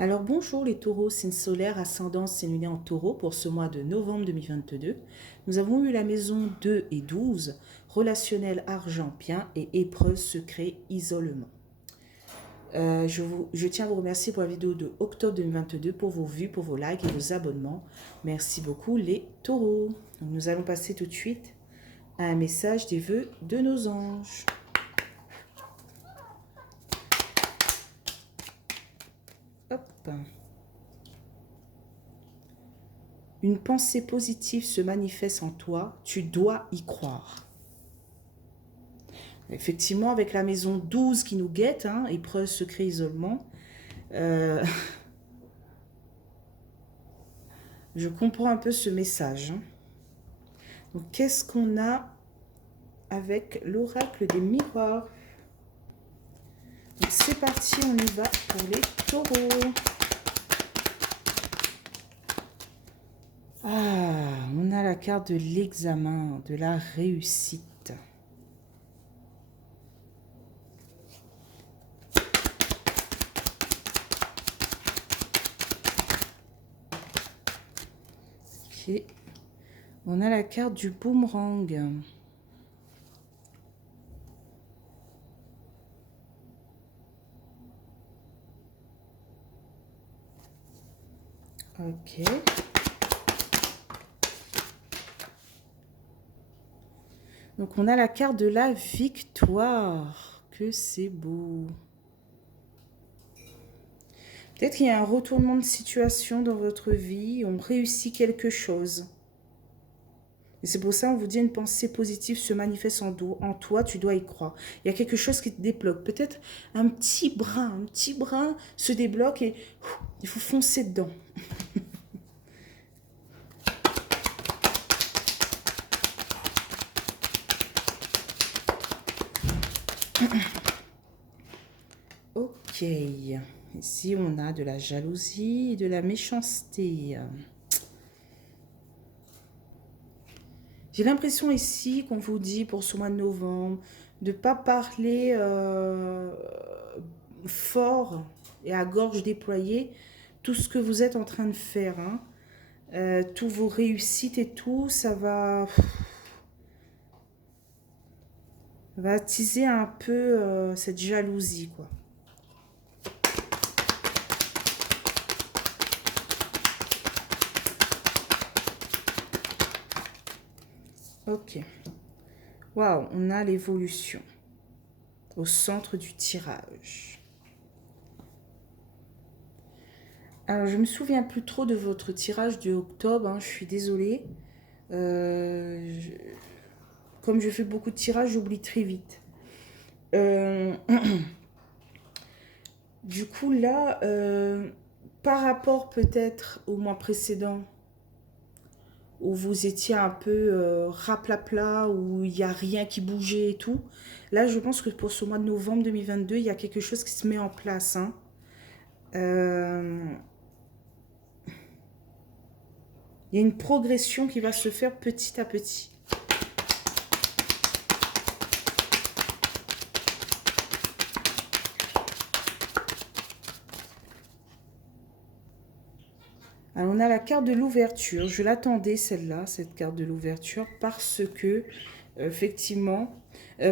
Alors bonjour les taureaux, signe solaire, ascendant, signe lunaire en taureau pour ce mois de novembre 2022. Nous avons eu la maison 2 et 12, relationnel argent bien et épreuve secret isolement. Je tiens à vous remercier pour la vidéo de octobre 2022, pour vos vues, pour vos likes et vos abonnements. Merci beaucoup les taureaux. Donc, nous allons passer tout de suite à un message des vœux de nos anges. Hop. Une pensée positive se manifeste en toi, tu dois y croire. Effectivement, avec la maison 12 qui nous guette, hein, épreuve, secret, isolement, je comprends un peu ce message. Hein. Donc, qu'est-ce qu'on a avec l'oracle des miroirs? Donc, c'est parti, on y va pour les taureaux. Ah, on a la carte de l'examen, de la réussite. Ok. On a la carte du boomerang. Ok. Donc, on a la carte de la victoire. Que c'est beau. Peut-être qu'il y a un retournement de situation dans votre vie. On réussit quelque chose. Et c'est pour ça qu'on vous dit une pensée positive se manifeste en toi, tu dois y croire. Il y a quelque chose qui te débloque. Peut-être un petit brin se débloque et il faut foncer dedans. Ok. Ici, on a de la jalousie et de la méchanceté. J'ai l'impression ici qu'on vous dit pour ce mois de novembre de ne pas parler fort et à gorge déployée tout ce que vous êtes en train de faire. Hein. Tous vos réussites et tout, ça va attiser un peu cette jalousie, quoi. Ok. Waouh, on a l'évolution au centre du tirage. Alors, je me souviens plus trop de votre tirage de octobre, hein, je suis désolée. Comme je fais beaucoup de tirages, j'oublie très vite. Du coup, là, par rapport peut-être au mois précédent, où vous étiez un peu raplapla, où il n'y a rien qui bougeait et tout, là, je pense que pour ce mois de novembre 2022, il y a quelque chose qui se met en place. Hein. Il y a une progression qui va se faire petit à petit. Alors, on a la carte de l'ouverture. Je l'attendais, celle-là, cette carte de l'ouverture, parce que, effectivement,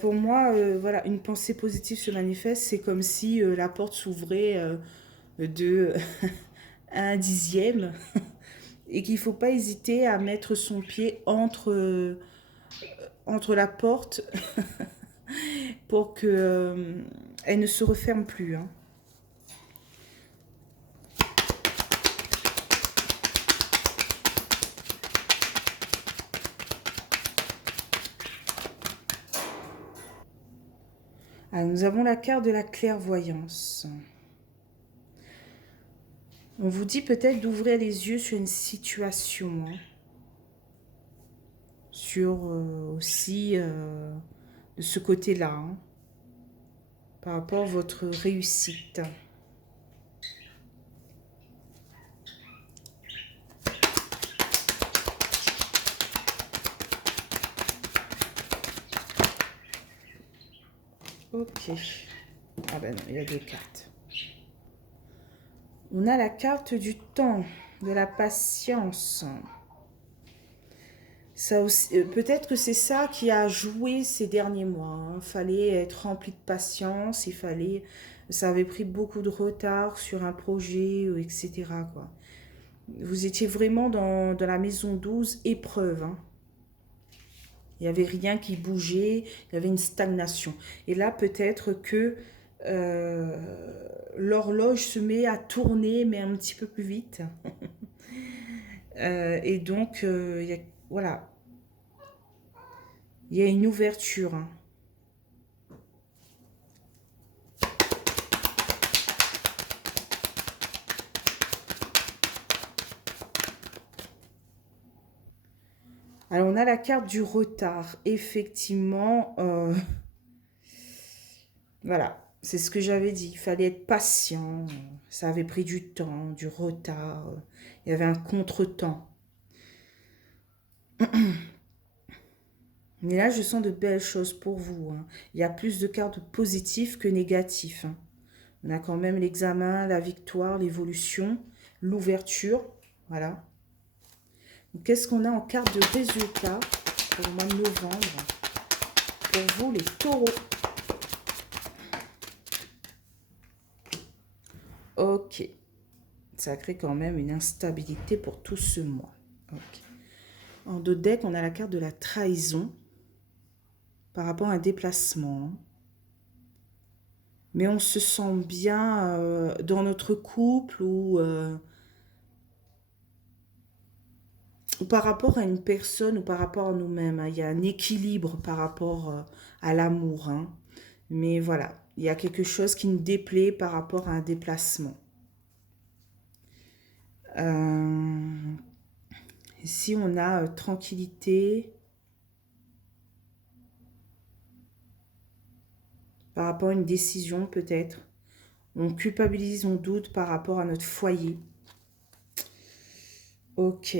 pour moi, voilà, une pensée positive se manifeste. C'est comme si la porte s'ouvrait de un dixième et qu'il ne faut pas hésiter à mettre son pied entre la porte pour que elle ne se referme plus. Hein. Alors, nous avons la carte de la clairvoyance. On vous dit peut-être d'ouvrir les yeux sur une situation, hein, sur aussi de ce côté-là, hein, par rapport à votre réussite. Ok. Ah ben non, il y a deux cartes. On a la carte du temps, de la patience. Ça aussi, peut-être que c'est ça qui a joué ces derniers mois. Il fallait être rempli de patience, ça avait pris beaucoup de retard sur un projet, etc., quoi. Vous étiez vraiment dans la maison 12 épreuve, hein. Il n'y avait rien qui bougeait, il y avait une stagnation. Et là, peut-être que euh, l'horloge se met à tourner, mais un petit peu plus vite. Et donc, voilà, il y a une ouverture, hein. Alors, on a la carte du retard. Effectivement, voilà, c'est ce que j'avais dit. Il fallait être patient. Ça avait pris du temps, du retard. Il y avait un contretemps. Mais là, je sens de belles choses pour vous, hein. Il y a plus de cartes positives que négatives, hein. On a quand même l'examen, la victoire, l'évolution, l'ouverture. Voilà. Qu'est-ce qu'on a en carte de résultat pour le mois de novembre pour vous, les taureaux? Ok. Ça crée quand même une instabilité pour tout ce mois. Ok. En dos de deck, on a la carte de la trahison par rapport à un déplacement. Mais on se sent bien dans notre couple ou par rapport à une personne ou par rapport à nous-mêmes, hein. Il y a un équilibre par rapport à l'amour, hein. Mais voilà, il y a quelque chose qui nous déplaît par rapport à un déplacement. Ici, on a tranquillité par rapport à une décision peut-être. On culpabilise, on doute par rapport à notre foyer. Ok.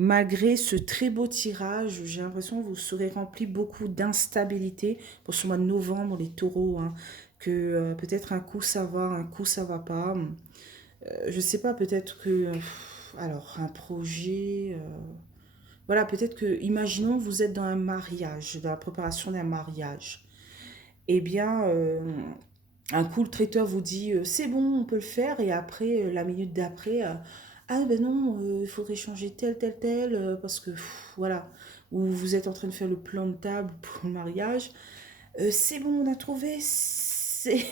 Malgré ce très beau tirage, j'ai l'impression que vous serez rempli beaucoup d'instabilité pour ce mois de novembre, les taureaux, hein, que peut-être un coup ça va, un coup ça va pas. Je sais pas, peut-être que... alors, un projet... voilà, peut-être que, imaginons, vous êtes dans un mariage, dans la préparation d'un mariage. Eh bien, un coup, le traiteur vous dit c'est bon, on peut le faire, et après, la minute d'après, ah ben non, il faudrait changer tel, parce que voilà, ou vous êtes en train de faire le plan de table pour le mariage, c'est bon, on a trouvé, c'est.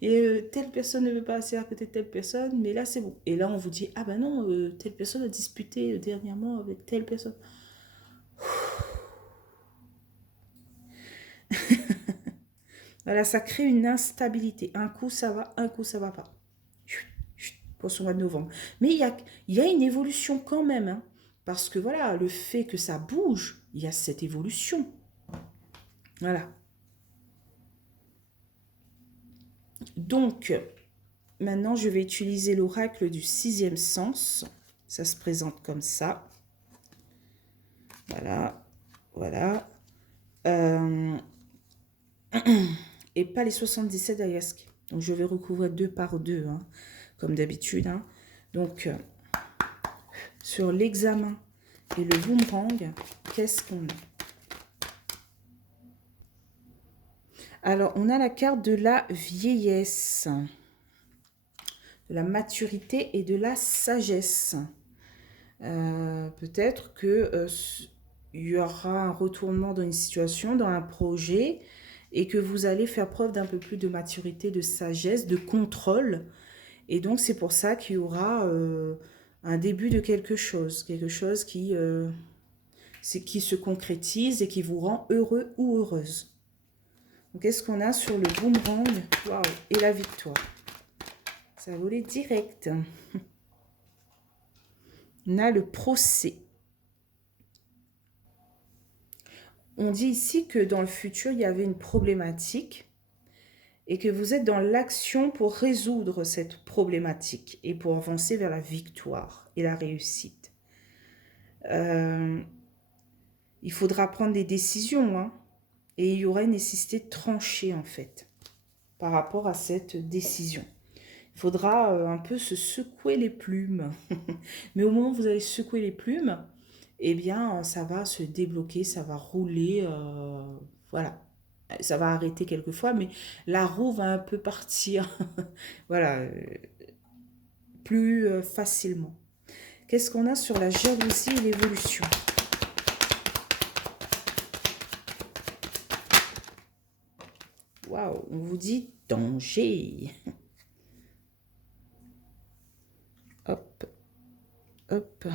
Et telle personne ne veut pas passer à côté de telle personne, mais là c'est bon. Et là on vous dit ah ben non, telle personne a disputé dernièrement avec telle personne. Voilà, ça crée une instabilité. Un coup ça va, un coup ça va pas. Pour ce mois de novembre. Mais il y a une évolution quand même, hein, parce que voilà, le fait que ça bouge, il y a cette évolution. Voilà. Donc, maintenant, je vais utiliser l'oracle du sixième sens. Ça se présente comme ça. Voilà. Voilà. Euh, et pas les 77 d'Ayaski. Donc, je vais recouvrir deux par deux, hein, comme d'habitude, hein. Donc, sur l'examen et le boomerang, qu'est-ce qu'on a? Alors, on a la carte de la vieillesse, de la maturité et de la sagesse. Peut-être que il y aura un retournement dans une situation, dans un projet, et que vous allez faire preuve d'un peu plus de maturité, de sagesse, de contrôle. Et donc, c'est pour ça qu'il y aura un début de quelque chose qui se concrétise et qui vous rend heureux ou heureuse. Donc, qu'est-ce qu'on a sur le boomerang? Waouh! Et la victoire. Ça a volé direct. On a le procès. On dit ici que dans le futur, il y avait une problématique et que vous êtes dans l'action pour résoudre cette problématique et pour avancer vers la victoire et la réussite. Il faudra prendre des décisions, hein, et il y aura une nécessité de trancher en fait par rapport à cette décision. Il faudra un peu se secouer les plumes. Mais au moment où vous allez secouer les plumes, eh bien, ça va se débloquer, ça va rouler, voilà. Ça va arrêter quelquefois, mais la roue va un peu partir, voilà, plus facilement. Qu'est-ce qu'on a sur la jalousie et l'évolution? Waouh, on vous dit danger. Hop, hop.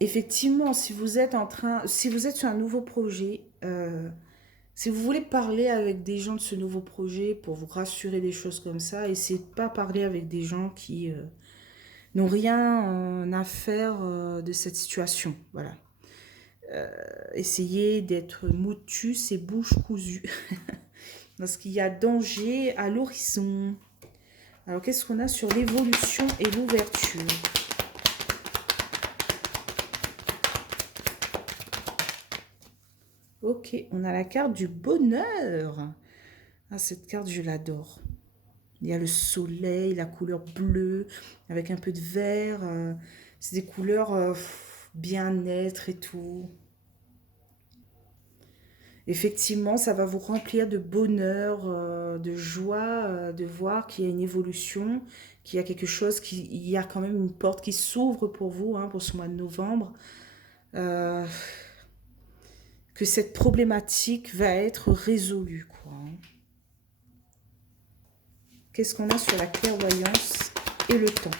Effectivement, si vous êtes sur un nouveau projet, si vous voulez parler avec des gens de ce nouveau projet pour vous rassurer des choses comme ça, essayez de pas parler avec des gens qui n'ont rien à faire de cette situation. Voilà. Essayez d'être motus et bouche cousue. Parce qu'il y a danger à l'horizon. Alors, qu'est-ce qu'on a sur l'évolution et l'ouverture? Ok, on a la carte du bonheur. Ah, cette carte, je l'adore. Il y a le soleil, la couleur bleue, avec un peu de vert. C'est des couleurs bien-être et tout. Effectivement, ça va vous remplir de bonheur, de joie, de voir qu'il y a une évolution, qu'il y a quelque chose, qu'il y a quand même une porte qui s'ouvre pour vous, hein, pour ce mois de novembre. Euh, que cette problématique va être résolue, quoi. Qu'est-ce qu'on a sur la clairvoyance et le temps?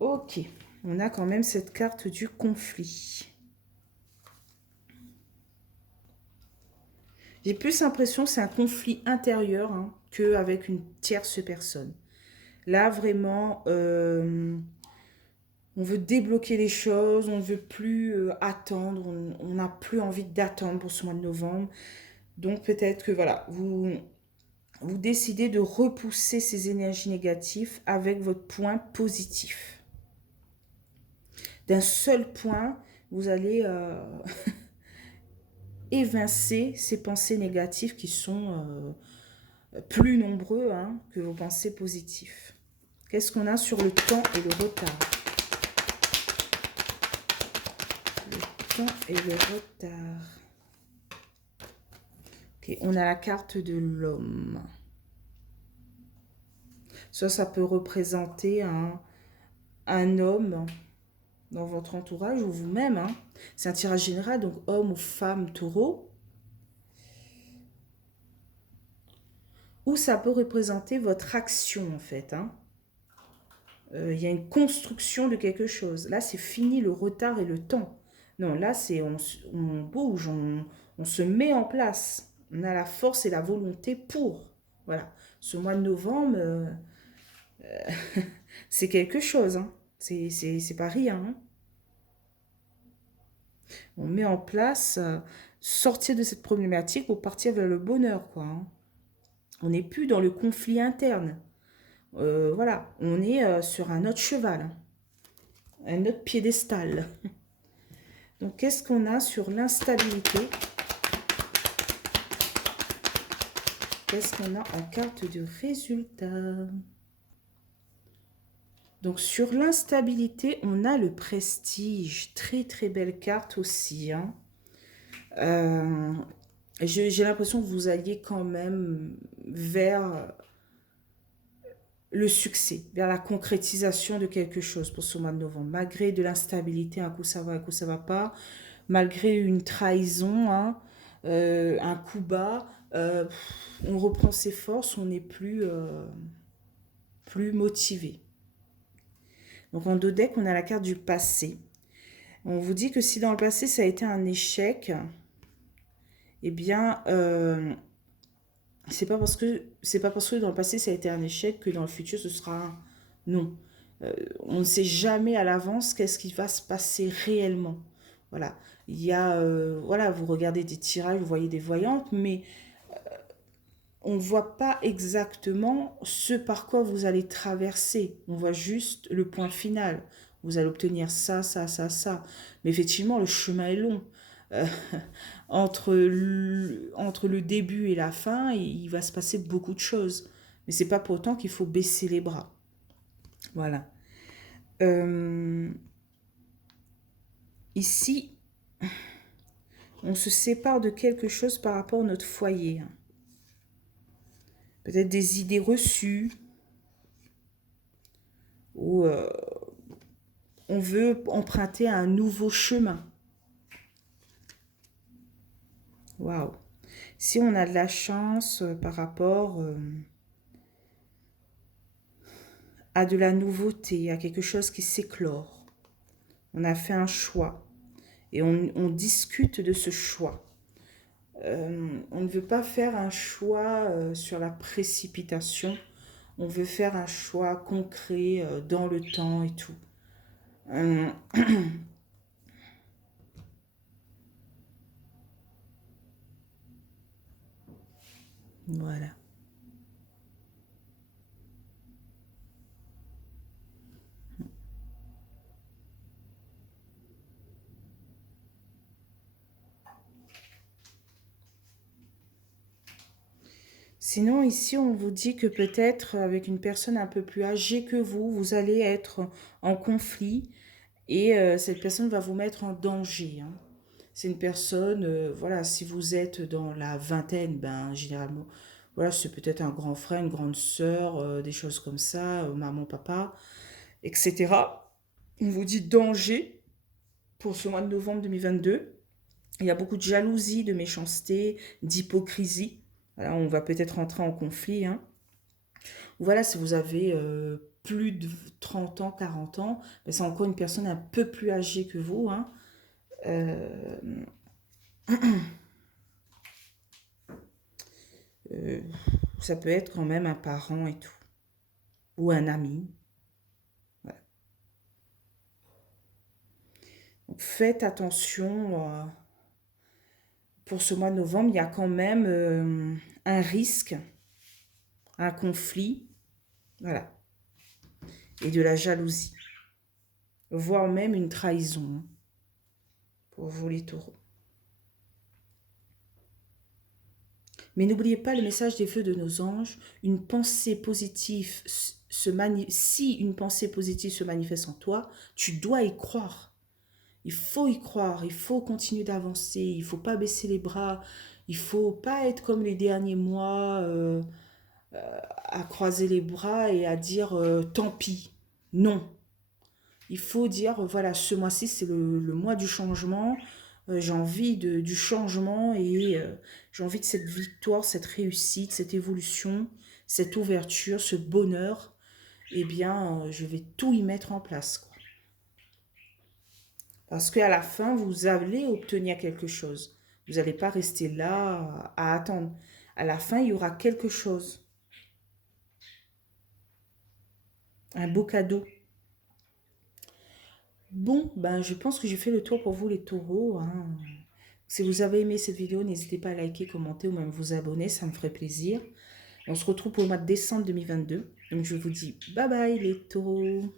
Ok, on a quand même cette carte du conflit. J'ai plus l'impression que c'est un conflit intérieur, hein, qu'avec une tierce personne. Là, vraiment, on veut débloquer les choses, on ne veut plus attendre, on n'a plus envie d'attendre pour ce mois de novembre. Donc peut-être que voilà, vous décidez de repousser ces énergies négatives avec votre point positif. D'un seul point, vous allez évincer ces pensées négatives qui sont plus nombreux, hein, que vos pensées positives. Qu'est-ce qu'on a sur le temps et le retard? Le temps et le retard. Okay, on a la carte de l'homme. Ça peut représenter un homme dans votre entourage ou vous-même. Hein. C'est un tirage général, donc homme ou femme, taureau. Ou ça peut représenter votre action, en fait. Hein. Y a une construction de quelque chose. Là, c'est fini le retard et le temps. Non, là, c'est on bouge, on se met en place. On a la force et la volonté pour. Voilà. Ce mois de novembre, c'est quelque chose. Hein. C'est pas rien. Hein. On met en place, sortir de cette problématique pour partir vers le bonheur, quoi. Hein. On n'est plus dans le conflit interne. Voilà, on est sur un autre cheval, hein. Un autre piédestal. Donc, qu'est-ce qu'on a sur l'instabilité? Qu'est-ce qu'on a en carte de résultat? Donc, sur l'instabilité, on a le prestige. Très, très belle carte aussi. Hein. J'ai l'impression que vous alliez quand même vers le succès, vers la concrétisation de quelque chose pour ce mois de novembre. Malgré de l'instabilité, un coup ça va, un coup ça va pas. Malgré une trahison, hein, un coup bas, on reprend ses forces, on n'est plus motivé. Donc en dos deck, on a la carte du passé. On vous dit que si dans le passé ça a été un échec, eh bien, c'est pas parce que dans le passé ça a été un échec que dans le futur ce sera un non. On ne sait jamais à l'avance qu'est-ce qui va se passer réellement. Voilà. Il y a, voilà, vous regardez des tirages, vous voyez des voyantes, mais on ne voit pas exactement ce par quoi vous allez traverser. On voit juste le point final. Vous allez obtenir ça, ça, ça, ça. Mais effectivement, le chemin est long. Euh, entre le début et la fin, il va se passer beaucoup de choses. Mais c'est pas pour autant qu'il faut baisser les bras. Voilà. Euh, ici, on se sépare de quelque chose par rapport à notre foyer. Peut-être des idées reçues, ou on veut emprunter un nouveau chemin. Waouh. Si on a de la chance par rapport à de la nouveauté, à quelque chose qui s'éclore, on a fait un choix et on discute de ce choix. On ne veut pas faire un choix sur la précipitation, on veut faire un choix concret dans le temps et tout. Euh, voilà. Sinon, ici, on vous dit que peut-être avec une personne un peu plus âgée que vous allez être en conflit et cette personne va vous mettre en danger. Hein. C'est une personne, voilà, si vous êtes dans la vingtaine, ben généralement, voilà, c'est peut-être un grand frère, une grande sœur, des choses comme ça, maman, papa, etc. On vous dit danger pour ce mois de novembre 2022. Il y a beaucoup de jalousie, de méchanceté, d'hypocrisie. Voilà, on va peut-être rentrer en conflit. Hein. Voilà, si vous avez plus de 30 ans, 40 ans, ben, c'est encore une personne un peu plus âgée que vous. Hein. Euh, euh, ça peut être quand même un parent et tout. Ou un ami. Voilà. Donc faites attention. Pour ce mois de novembre, il y a quand même un risque, un conflit. Voilà. Et de la jalousie. Voire même une trahison. Hein, pour vous les taureaux. Mais n'oubliez pas le message des feux de nos anges. Une pensée positive si une pensée positive se manifeste en toi, tu dois y croire. Il faut y croire, il faut continuer d'avancer, il ne faut pas baisser les bras, il ne faut pas être comme les derniers mois à croiser les bras et à dire tant pis. Non. Il faut dire, voilà, ce mois-ci, c'est le mois du changement. J'ai envie du changement et j'ai envie de cette victoire, cette réussite, cette évolution, cette ouverture, ce bonheur. Eh bien, je vais tout y mettre en place, quoi. Parce qu'à la fin, vous allez obtenir quelque chose. Vous n'allez pas rester là à attendre. À la fin, il y aura quelque chose. Un beau cadeau. Bon, ben, je pense que j'ai fait le tour pour vous les taureaux. Hein. Si vous avez aimé cette vidéo, n'hésitez pas à liker, commenter ou même vous abonner, ça me ferait plaisir. On se retrouve pour le mois de décembre 2022. Donc je vous dis bye bye les taureaux.